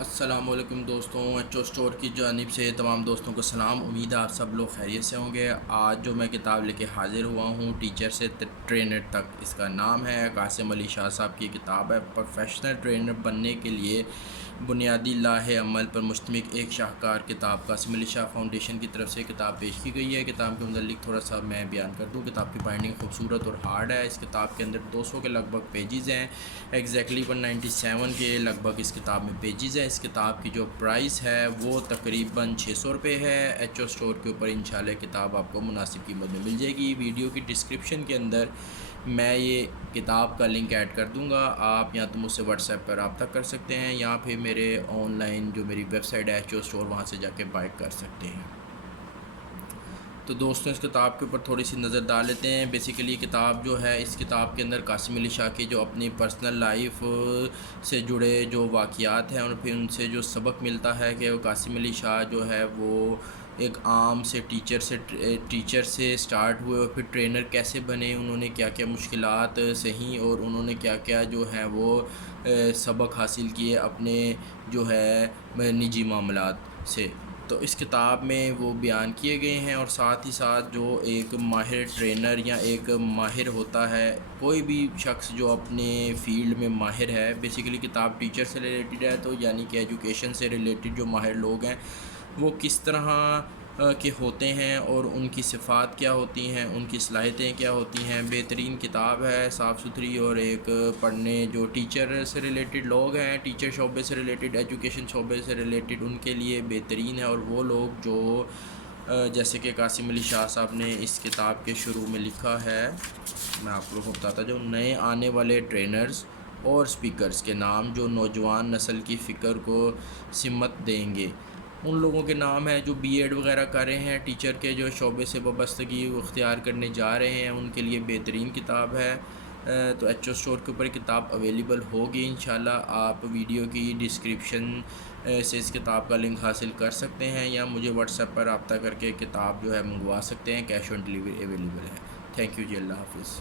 السلام علیکم دوستوں، ایچو اسٹور کی جانب سے تمام دوستوں کو سلام۔ امید ہے آپ سب لوگ خیریت سے ہوں گے۔ آج جو میں کتاب لے کے حاضر ہوا ہوں، ٹیچر سے ٹرینر تک، اس کا نام ہے قاسم علی شاہ صاحب کی کتاب ہے۔ پروفیشنل ٹرینر بننے کے لیے بنیادی لاہ عمل پر مشتمل ایک شاہکار کتاب قاسم علی شاہ فاؤنڈیشن کی طرف سے کتاب پیش کی گئی ہے۔ کتاب کے متعلق تھوڑا سا میں بیان کر دوں۔ کتاب کی بائنڈنگ خوبصورت اور ہارڈ ہے۔ اس کتاب کے اندر 200 کے لگ بھگ پیجز ہیں، ایگزیکٹلی 197 کے لگ بھگ اس کتاب میں پیجز ہیں۔ اس کتاب کی جو پرائس ہے وہ تقریباً 600 روپے ہے۔ ایچو اسٹور کے اوپر انشاءاللہ کتاب آپ کو مناسب قیمت میں مل جائے گی۔ ویڈیو کی ڈسکرپشن کے اندر میں یہ کتاب کا لنک ایڈ کر دوں گا۔ آپ یا تو مجھ سے واٹس ایپ پر رابطہ کر سکتے ہیں یا پھر میرے آن لائن جو میری ویب سائٹ ہے ایچو اسٹور، وہاں سے جا کے بائی کر سکتے ہیں۔ تو دوستوں، اس کتاب کے اوپر تھوڑی سی نظر ڈال لیتے ہیں۔ بیسیکلی کتاب جو ہے، اس کتاب کے اندر قاسم علی شاہ کی جو اپنی پرسنل لائف سے جڑے جو واقعات ہیں اور پھر ان سے جو سبق ملتا ہے کہ قاسم علی شاہ جو ہے وہ ایک عام سے ٹیچر سے سٹارٹ ہوئے اور پھر ٹرینر کیسے بنے، انہوں نے کیا کیا مشکلات سہیں اور انہوں نے کیا کیا جو ہے وہ سبق حاصل کیے اپنے جو ہے نجی معاملات سے۔ تو اس کتاب میں وہ بیان کیے گئے ہیں، اور ساتھ ہی ساتھ جو ایک ماہر ٹرینر یا ایک ماہر ہوتا ہے، کوئی بھی شخص جو اپنے فیلڈ میں ماہر ہے، بیسیکلی کتاب ٹیچر سے ریلیٹڈ ہے، تو یعنی کہ ایجوکیشن سے ریلیٹڈ جو ماہر لوگ ہیں وہ کس طرح کے ہوتے ہیں اور ان کی صفات کیا ہوتی ہیں، ان کی صلاحیتیں کیا ہوتی ہیں۔ بہترین کتاب ہے، صاف ستھری، اور ایک پڑھنے جو ٹیچر سے ریلیٹڈ لوگ ہیں، ٹیچر شعبے سے ریلیٹڈ، ایجوکیشن شعبے سے ریلیٹڈ، ان کے لیے بہترین ہے۔ اور وہ لوگ جو جیسے کہ قاسم علی شاہ صاحب نے اس کتاب کے شروع میں لکھا ہے، میں آپ لوگوں کو بتاتا جو نئے آنے والے ٹرینرز اور سپیکرز کے نام جو نوجوان نسل کی فکر کو سمت دیں گے، ان لوگوں کے نام ہیں جو بی ایڈ وغیرہ کر رہے ہیں، ٹیچر کے جو شعبے سے وابستگی اختیار کرنے جا رہے ہیں، ان کے لیے بہترین کتاب ہے۔ تو ایچو اسٹور کے اوپر کتاب اویلیبل ہوگی انشاءاللہ۔ آپ ویڈیو کی ڈسکرپشن سے اس کتاب کا لنک حاصل کر سکتے ہیں یا مجھے واٹس ایپ پر رابطہ کر کے کتاب جو ہے منگوا سکتے ہیں۔ کیش آن ڈیلیوری اویلیبل ہے۔ تھینک یو جی، اللہ حافظ۔